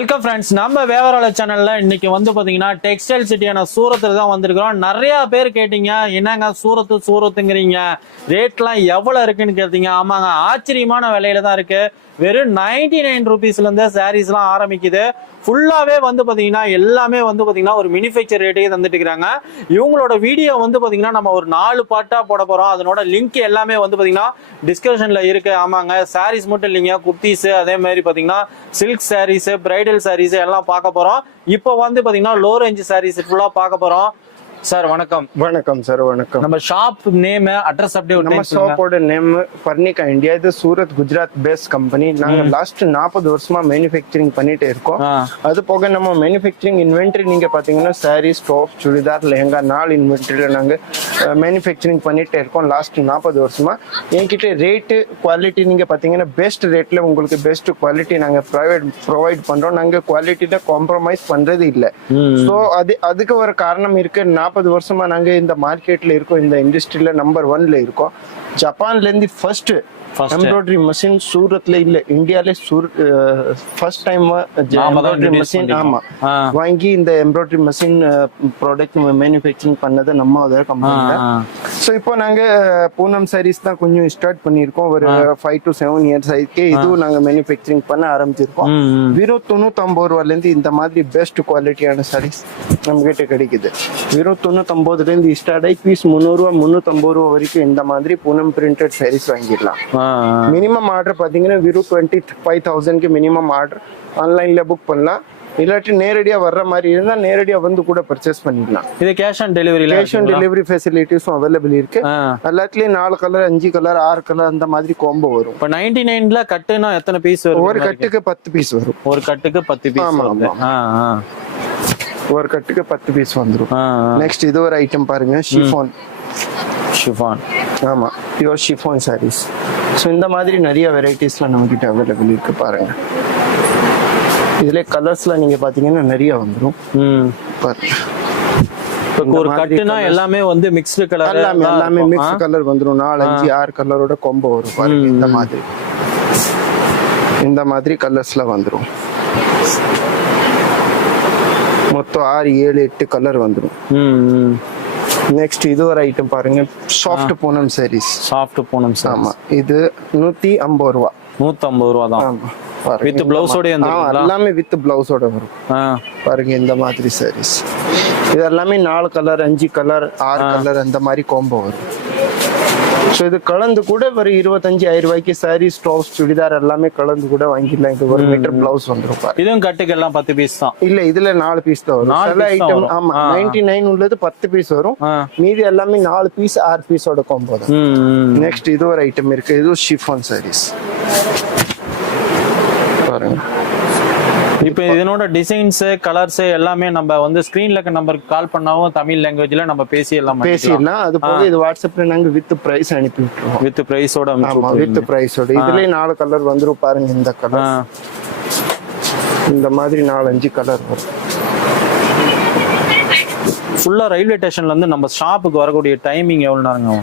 Welcome friends நம்ம வியாபார சேனல்ல இன்னைக்கு வந்து பாத்தீங்கன்னா டெக்ஸ்டைல் சிட்டியான சூரத்துல தான் வந்திருக்கிறோம். நிறைய பேர் கேட்டீங்க என்னங்க சூரத்து சூரத்துங்கிறீங்க? ரேட்லாம் எவ்வளவு இருக்குன்னு கேட்டீங்க? ஆமாங்க ஆச்சரியமான விலையில தான் இருக்கு. வெறும் நைன்டி நைன் ருபீஸ்லேருந்து சாரீஸ் எல்லாம் ஆரம்பிக்குது. ஃபுல்லாகவே வந்து பார்த்தீங்கன்னா எல்லாமே வந்து பார்த்தீங்கன்னா ஒரு மினிஃபேக்சர் ரேட்டே தந்துட்டு இருக்கிறாங்க இவங்களோட வீடியோ வந்து பார்த்தீங்கன்னா நம்ம ஒரு நாலு பாட்டாக போட போகிறோம் அதனோட லிங்க் எல்லாமே வந்து பார்த்தீங்கன்னா டிஸ்கிரிப்ஷனில் இருக்கு. ஆமாங்க. சாரீஸ் மட்டும் இல்லைங்க. குர்த்திஸ் அதே மாதிரி பார்த்தீங்கன்னா சில்க் சாரீஸ் பிரைடல் சாரீஸ் எல்லாம் பார்க்க போகிறோம் இப்போ வந்து பார்த்தீங்கன்னா லோ ரேஞ்ச் சாரீஸ் ஃபுல்லாக பார்க்க போகிறோம் சார் வணக்கம். வணக்கம் சார் வணக்கம். நம்ம ஷாப் நேம் அட்ரஸ் அப்படியே நம்ம. ஷாப்போட நேம் பர்னிகா இந்தியா இது சூரத் குஜராத் பேஸ்ட் கம்பெனி நாங்க லாஸ்ட் நாற்பது வருஷமா மேனுஃபேக்சரிங் பண்ணிட்டே இருக்கோம். அது போக நம்ம மேனுஃபேக்சரிங் இன்வென்டரி நீங்க பாத்தீங்கன்னா சாரீஸ் டாப் சுடிதார் லெஹங்கா நாலு இன்வென்டரியில நாங்க மேனுஃபேக்சரிங் பண்ணிட்டே இருக்கோம் லாஸ்ட் நாற்பது வருஷமா. என்கிட்ட ரேட்டு குவாலிட்டி நீங்க பாத்தீங்கன்னா பெஸ்ட் ரேட்ல உங்களுக்கு பெஸ்ட் குவாலிட்டி நாங்க ப்ரைவேட் ப்ரொவைட் பண்றோம். நாங்க குவாலிட்டியில காம்ப்ரமைஸ் பண்றது இல்ல. ஸோ அது அதுக்கு ஒரு காரணம் இருக்கு. நாற்பது வருஷமா நாங்க இந்த மார்க்கெட்ல இருக்கோம் இந்த இண்டஸ்ட்ரியில நம்பர் ஒன்ல இருக்கோம். ஜப்பான்ல இருந்து ஃபர்ஸ்ட் எம்ப்ராய்டரி மிஷின் சூரத்ல இல்ல இந்தியால Surat first time embroidery machine. ஆமா. வாங்கி இந்த எம்ப்ராய்டரி மிஷின் ப்ராடக்ட் மேனுஃபேக்சரிங் பண்ணது நம்ம கம்பெனில ஆ. ஸோ இப்போ நாங்க பூனம் சாரீஸ் தான் கொஞ்சம் ஸ்டார்ட் பண்ணியிருக்கோம் ஒரு ஃபைவ் டு செவன் இயர்ஸ் ஆயிருக்கு இதுவும் நாங்க மேனுஃபேக்சரிங் பண்ண ஆரம்பிச்சிருக்கோம். வெறும் தொண்ணூத்தொம்பது ரூபாலேருந்து இந்த மாதிரி பெஸ்ட் குவாலிட்டியான சாரீஸ் நம்ம கிட்ட கிடைக்குது வெறும் தொண்ணூத்தொம்பதுலேருந்து ஸ்டார்ட் ஆகி பீஸ் முந்நூறுரூவா முந்நூற்றம்பது ரூபா வரைக்கும் இந்த மாதிரி பூனம் பிரிண்டட் சாரீஸ் வாங்கிடலாம். மினிமம் ஆர்டர் பார்த்தீங்கன்னா வெறும் டுவெண்ட்டி ஃபைவ் தௌசண்ட்க்கு மினிமம் ஆர்டர் ஆன்லைனில் புக் பண்ணலாம். இல்லாட்டி நேரடியாக வர்ற மாதிரி இருந்தால் நேரடியாக வந்து கூட பர்ச்சேஸ் பண்ணிடலாம் இது கேஷ் ஆன் டெலிவரியில கேஷ் ஆன் டெலிவரி ஃபெசிலிட்டிஸும் அவைலபிள் இருக்கு. எல்லாத்துலேயும் நாலு கலர் அஞ்சு கலர் ஆறு கலர் அந்த மாதிரி கோம்போ வரும். இப்ப நைன்டி நைன்ல கட்டுனா எத்தனை பீஸ் வரும் ஒரு கட்டுக்கு பத்து பீஸ் வரும். ஒரு கட்டுக்கு பத்து பீஸ் ஆமா, வருது. ஆமா. ஆ, ஆ. ஒரு கட்டுக்கு பத்து பீஸ் வந்துடும். நெக்ஸ்ட் இது ஒரு ஐட்டம் பாருங்க ஷிஃபான் ஷிஃபான் ஆமா பியூர் ஷிஃபான் சாரீஸ் ஸோ இந்த மாதிரி நிறைய வெரைட்டிஸ்லாம் நம்ம கிட்ட அவைலபிள் இருக்கு பாருங்க. இதுல கலர்ஸ்ல நீங்க பாத்தீங்கன்னா நிறைய வந்துடும் ஒரு கட்டுனா. எல்லாமே வந்து மிக்ஸ்டு கலர் எல்லாமே எல்லாமே மிக்ஸ் கலர் வந்துடும் நாலு அஞ்சு ஆறு கலரோட கொம்போ வரும் பாருங்க. இந்த மாதிரி. இந்த மாதிரி கலர்ஸ்ல வந்துடும் மொத்தம் ஆறு ஏழு எட்டு கலர் வந்துடும் ம். நெக்ஸ்ட் இது ஒரு ஐட்டம் பாருங்க. Soft Poonam sarees soft Poonam ஆமா. இது நூத்தி ஐம்பது ரூபா. நூத்தம்பது ரூபா தான். ஆமா, வந்துருங்களா? எல்லாமே வித் பிளவுஸோட வரும். பாருங்க இந்த மாதிரி சாரீஸ் இது எல்லாமே நாலு கலர் அஞ்சு கலர் ஆறு கலர் அந்த மாதிரி காம்போ வரும். ஸோ இது கலந்து கூட ஒரு இருபத்தஞ்சு ஆயிரம் ரூபாய்க்கு சாரீஸ் டாப்ஸ் சுடிதார் எல்லாமே கலந்து கூட வாங்கிடலாம் இது ஒரு மீட்டர் பிளவுஸ் வந்துரும் பாருங்க இதுவும் கட்டுக்கு எல்லாம் பத்து பீஸ் தான். இல்ல இதுல நாலு பீஸ் தான் வரும். சில ஐட்டம். ஆமா. நைன்டி நைன் உள்ளது பத்து பீஸ் வரும். மீதி எல்லாமே நாலு பீஸ் ஆறு பீஸோட காம்போ தான். ம் ம். நெக்ஸ்ட் இது ஒரு ஐட்டம் இருக்கு. இது ஷிஃபான் சாரீஸ் பாருங்க. இப்போ இதனோட டிசைன்ஸ் கலர்ஸ் எல்லாமே நம்ம வந்து ஸ்கிரீன்ல நம்பருக்கு கால் பண்ணாவும் தமிழ் லாங்குவேஜ்ல நம்ம பேசி எல்லாம் பேசிடலாம். அது போக இது வாட்ஸ்அப்ல நாங்க வித் பிரைஸ் அனுப்பி விட்டுருவோம். வித் பிரைஸோட வித் பிரைஸோட இதுலயே நாலு கலர் வந்துரும் பாருங்க இந்த கலர் இந்த மாதிரி நாலு அஞ்சு கலர் வரும். ஃபுல்லா ரயில்வே ஸ்டேஷன்ல இருந்து நம்ம ஷாப்புக்கு வரக்கூடிய டைமிங் எவ்வளவு நேரங்க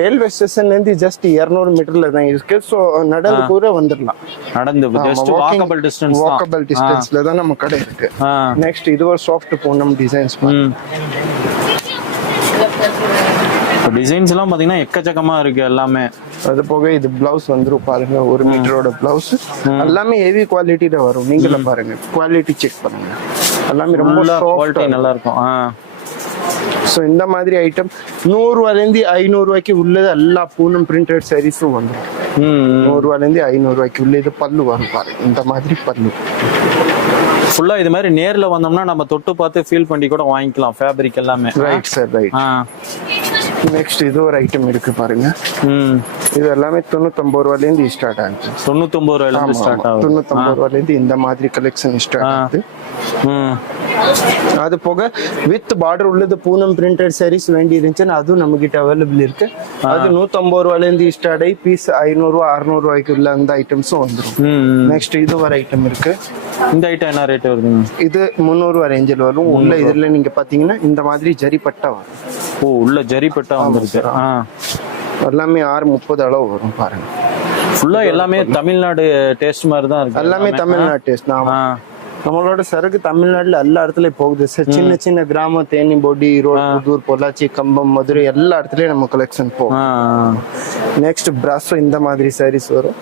ரயில்வே ஸ்டேஷன்ல இருந்து ஜஸ்ட் 200 மீட்டர்ல தான் இருக்கு. ஸோ நடந்து கூட வந்துடலாம் நடந்து ஜஸ்ட் வாக்கபிள் டிஸ்டன்ஸ் வாக்கபிள் டிஸ்டன்ஸ்ல தான். நம்ம கடை இருக்கு. நெக்ஸ்ட் இது ஒரு சாஃப்ட் பூனம் டிசைன்ஸ் ம். டிசைன்ஸ் எல்லாம் பாத்தீங்கன்னா எக்கச்சக்கமா இருக்கு எல்லாமே. அது போக இது பிளவுஸ் வந்துரும் பாருங்க. ஒரு மீட்டரோட பிளவுஸ் எல்லாமே ஹெவி குவாலிட்டியில வரும். நீங்களே பாருங்க. குவாலிட்டி செக் பண்ணுங்க. எல்லாமே ரொம்ப குவாலிட்டி நல்லா இருக்கும். ஸோ இந்த மாதிரி ஐட்டம் நூறுரூவாலேருந்து ஐநூறுரூவாய்க்கு உள்ளது எல்லா பூனம் பிரிண்டட் சாரீஸும் வந்துடும் ம் நூறுரூவாலேருந்து ஐநூறுரூவாய்க்கு உள்ள இது பல்லு வரும் பாருங்க இந்த மாதிரி பல்லு. ஃபுல்லா இது மாதிரி நேர்ல வந்தோம்னா நம்ம தொட்டு பார்த்து ஃபீல் பண்ணி கூட வாங்கிக்கலாம். ஃபேப்ரிக் எல்லாமே. ரைட் சார் ரைட் நெக்ஸ்ட் இது ஒரு ஐட்டம் இருக்கு பாருங்க. ம் இது எல்லாமே தொண்ணூத்தொம்பது ரூபாயிலேருந்து ஸ்டார்ட் ஆகுது. தொண்ணூத்தொன்பது ரூபாயில இருந்து ஸ்டார்ட் ஆகுது. தொண்ணூத்தொம்பது ரூபாயிலேருந்து இந்த மாதிரி கலெக்ஷன் ஸ்டார்ட் ஆகுது. ம். அது போக வித் பார்டர் உள்ளது பூனம் பிரிண்டட் சாரீஸ் வேண்டி இருந்துச்சுன்னா அதுவும் நம்ம கிட்ட அவைலபிள் இருக்கு அது நூத்தம்பது ரூபாயிலேருந்து ஸ்டார்ட் ஆகி பீஸ் ஐநூறுரூவா அறுநூறுவாய்க்கு உள்ள அந்த ஐட்டம்ஸும் வந்துடும். நெக்ஸ்ட் இது ஒரு ஐட்டம் இருக்கு. இந்த ஐட்டம் என்ன ரேட் வருதுங்க? இது முந்நூறுவா ரேஞ்சில் வரும். உள்ள இதுல நீங்க பாத்தீங்கன்னா இந்த மாதிரி ஜரி பட்டா வரும். ஓ உள்ள ஜரிப்பட்டா வந்துருக்கு. எல்லாமே ஆறு முப்பது அளவு வரும் பாருங்க. ஃபுல்லா எல்லாமே தமிழ்நாடு டேஸ்ட் மாதிரி தான் இருக்கு. எல்லாமே தமிழ்நாடு டேஸ்ட் ஆமா நம்மளோட சரக்கு தமிழ்நாட்டுல எல்லா இடத்துலயும் போகுது. சார் சின்ன சின்ன கிராமம் தேனி பொடி ஈரோடு புதூர் பொள்ளாச்சி கம்பம் மதுரை எல்லா இடத்துலயும் நம்ம கலெக்ஷன் போகும். நெக்ஸ்ட் பிராசோ இந்த மாதிரி சாரீஸ் வரும்.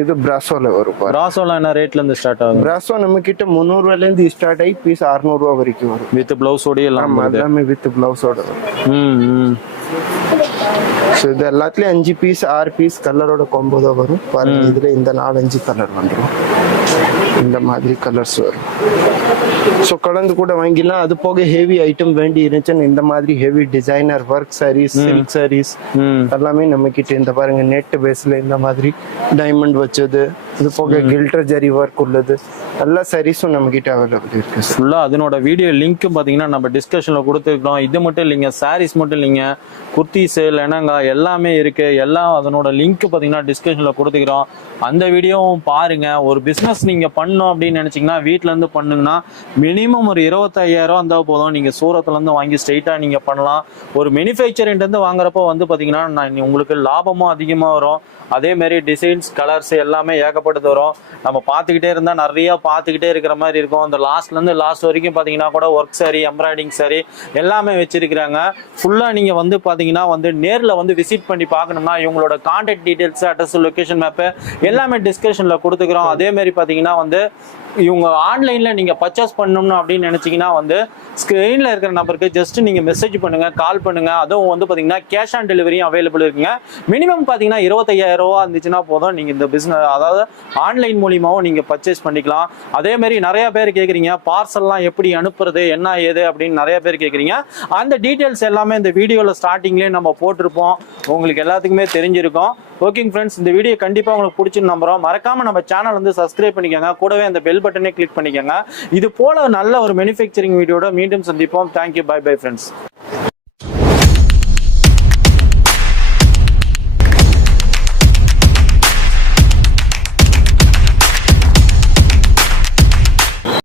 இது பிராசோல வரும் பாரு ராசோலாம் என்ன ரேட்ல இருந்து ஸ்டார்ட் ஆகுது? பிராசோ நம்ம கிட்ட முந்நூறு ரூபாயில இருந்து ஸ்டார்ட் ஆகி பீஸ் அறுநூறு ரூபா வரைக்கும் வரும். வித் பிளவுஸோடய எல்லாம் எல்லாமே வித் பிளவுஸோட வரும். ம் ம். ஸோ இது எல்லாத்துலயும் அஞ்சு பீஸ் ஆறு பீஸ் கலரோட combo தான் வரும். பாருங்க இதுல இந்த நாலஞ்சு கலர் வந்துடும் இந்த மாதிரி கலர்ஸ் வரும். ஸோ கலந்து கூட வாங்கிடலாம். அது போக ஹெவி ஐட்டம் வேண்டி இருந்துச்சுன்னு இந்த மாதிரி heavy designer work sarees silk sarees எல்லாமே நம்ம கிட்ட இந்த பாருங்க நெட் பேஸ்ல இந்த மாதிரி டைமண்ட் வச்சது. இது போக கில்டர் ஜரி ஒர்க் உள்ளது. எல்லா சாரீஸும் நம்ம கிட்ட அவைலபிள் இருக்கு ஃபுல்லா அதனோட வீடியோ லிங்க் பாத்தீங்கன்னா நம்ம டிஸ்கஷன்ல கொடுத்துருக்கோம். இது மட்டும் இல்லைங்க சாரீஸ் மட்டும் இல்லைங்க. குர்த்திஸ் லெனங்கா எல்லாமே இருக்குது எல்லாம் அதனோட லிங்க் பார்த்தீங்கன்னா டிஸ்கிரிப்ஷனில் கொடுத்துக்கிறோம். அந்த வீடியோவும் பாருங்கள் ஒரு பிஸ்னஸ் நீங்கள் பண்ணணும் அப்படின்னு நினச்சிங்கன்னா வீட்டிலேருந்து பண்ணுங்கன்னா மினிமம் ஒரு இருபத்தையாயிரம் இருந்தால் போதும். நீங்கள் சூரத்துலேருந்து வாங்கி ஸ்ட்ரெயிட்டாக நீங்கள் பண்ணலாம். ஒரு மேனுஃபேக்சரிங் வாங்குறப்போ வந்து பார்த்தீங்கன்னா நான் உங்களுக்கு லாபமும் அதிகமாக வரும். அதேமாரி டிசைன்ஸ் கலர்ஸ் எல்லாமே ஏகப்பட்டது வரும். நம்ம பார்த்துக்கிட்டே இருந்தால் நிறையா பார்த்துக்கிட்டே இருக்கிற மாதிரி இருக்கும். அந்த லாஸ்ட்லேருந்து லாஸ்ட் வரைக்கும் பார்த்தீங்கன்னா கூட ஒர்க் சரி எம்ப்ராய்டிங் சரி எல்லாமே வச்சிருக்கிறாங்க. ஃபுல்லா நீங்க வந்து பாத்தீங்கன்னா வந்து நேர்ல வந்து விசிட் பண்ணி பார்க்கணும்னா இவங்களோட contact details address location map எல்லாமே டிஸ்கிரிப்ஷன்ல கொடுத்துக்கிறோம். அதே மாதிரி பாத்தீங்கன்னா வந்து இவங்க ஆன்லைனில் நீங்கள் பர்ச்சேஸ் பண்ணணும்னு அப்படின்னு நினச்சிங்கன்னா வந்து ஸ்க்ரீனில் இருக்கிற நம்பருக்கு ஜஸ்ட் நீங்கள் மெசேஜ் பண்ணுங்கள் கால் பண்ணுங்கள் அதுவும் வந்து பார்த்தீங்கன்னா கேஷ் ஆன் டெலிவரியும் அவைலபிள் இருக்குங்க. மினிமம் பார்த்தீங்கன்னா இருபத்தையாயிரம் ரூபா இருந்துச்சுன்னா போதும். நீங்கள் இந்த பிஸ்னஸ் அதாவது ஆன்லைன் மூலியமாகவும் நீங்கள் பர்ச்சேஸ் பண்ணிக்கலாம். அதேமாரி நிறையா பேர் கேட்குறீங்க பார்சல்லாம் எப்படி அனுப்புறது என்ன ஏது அப்படின்னு நிறைய பேர் கேட்குறீங்க அந்த டீட்டெயில்ஸ் எல்லாமே இந்த வீடியோவில் ஸ்டார்டிங்லேயே நம்ம போட்டிருப்போம். உங்களுக்கு எல்லாத்துக்குமே தெரிஞ்சிருக்கும். ஓகேங்க ஃப்ரெண்ட்ஸ் இந்த வீடியோ கண்டிப்பாக உங்களுக்கு பிடிச்சின்னு நம்புகிறோம் மறக்காமல் நம்ம சேனல் வந்து சப்ஸ்கிரைப் பண்ணிக்கோங்க. கூடவே அந்த பெல் பட்டனே கிளிக் பண்ணிக்கோங்க. இது போல நல்ல ஒரு மேனுஃபேக்சரிங் வீடியோட மீண்டும் சந்திப்போம். Thank you bye bye friends